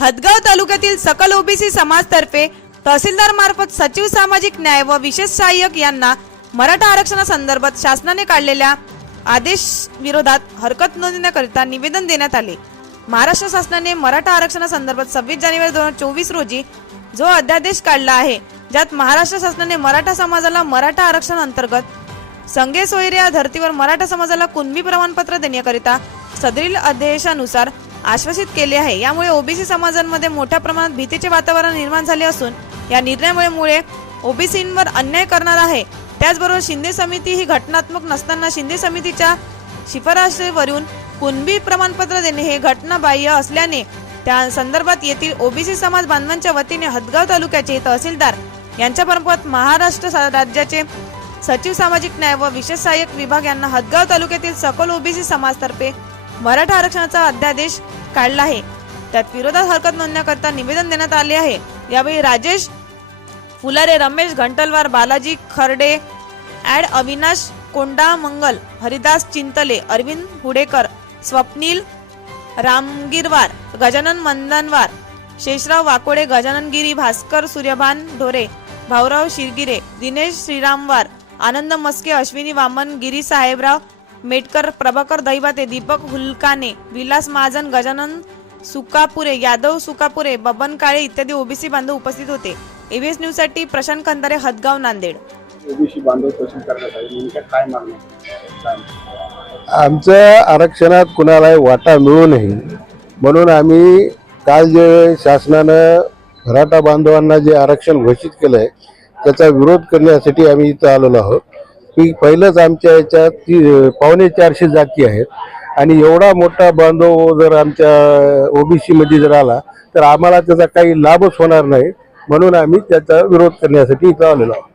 हदगाव तालुक्यातील सकल ओबीसी समाजतर्फे तहसीलदार मार्फत सचिव सामाजिक न्याय व विशेष सहाय्यक यांना मराठा आरक्षणासंदर्भात शासनाने काढलेल्या आदेश विरोधात हरकत नोंदवण्याकरिता निवेदन देण्यात आले. महाराष्ट्र शासनाने मराठा आरक्षणासंदर्भात सव्वीस जानेवारी दोन हजार चोवीस रोजी जो अध्यादेश काढला आहे ज्यात महाराष्ट्र शासनाने मराठा समाजाला मराठा आरक्षण अंतर्गत संगे सोयरे या धर्तीवर मराठा समाजाला कुणबी प्रमाणपत्र देण्याकरिता सदरील अध्यादेशानुसार आश्वासित केले आहे. यामुळे ओबीसी समाजांमध्ये मोठ्या प्रमाणात भीतीचे वातावरण निर्माण झाले असून या निर्णयामुळे मुळे ओबीसींवर अन्याय करणार आहे. त्याचबरोबर शिंदे समिती ही घटनात्मक नसताना शिंदे समितीच्या शिफारशीवरून कुणबी प्रमाणपत्र देणे हे घटनाबाह्य असल्याने त्या संदर्भात येथील ओबीसी समाज बांधवांच्या वतीने हदगाव तालुक्याचे तहसीलदार यांच्या मार्फत महाराष्ट्र राज्याचे सचिव सामाजिक न्याय व विशेष सहाय्यक विभाग यांना हदगाव तालुक्यातील सकल ओबीसी समाजतर्फे मराठा आरक्षणाचा अध्यादेश काढला आहे. त्यात विरोधात हरकत नोंदण्याकरता निवेदन देण्यात आले आहे. यावेळी राजेश फुलारे रमेश घंटलवार बालाजी खर्डे ॲड अविनाश कोंडा मंगल हरिदास चिंतले अरविंद हुडेकर स्वप्नील रामगिरवार गजानन मंदनवार शेषराव वाकोडे गजानन गिरी भास्कर सूर्यभान ढोरे भाऊराव शिरगिरे दिनेश श्रीरामवार आनंद मस्के अश्विनी वामन गिरी साहेबराव मेटकर प्रभाकर दहिबाते दीपक हुलकाने विलास महाजन गजानन सुकापुरे यादव सुकापुरे बबन काळे इत्यादी ओबीसी बांधव उपस्थित होते. एव्हीएस न्यूजसाठी प्रशांत कंदारे हदगाव नांदेड. ओबीसी बांधव नेमक्या काय मागण्या काय? आमच्या आरक्षणात कुणालाही वाटा मिळू नये. म्हणून आम्ही काल जे शासनानं मराठा बांधवांना जे आरक्षण घोषित केलं आहे त्याचा विरोध करण्यासाठी आम्ही इथं आलेलो आहोत. की पहिलंच आमच्या याच्यात ती पावणे चारशे जाती आहेत. आणि एवढा मोठा बांधव जर आमच्या ओबीसीमध्ये जर आला तर आम्हाला त्याचा काही लाभच होणार नाही. म्हणून आम्ही त्याचा विरोध करण्यासाठी इथं आलेलो आहोत.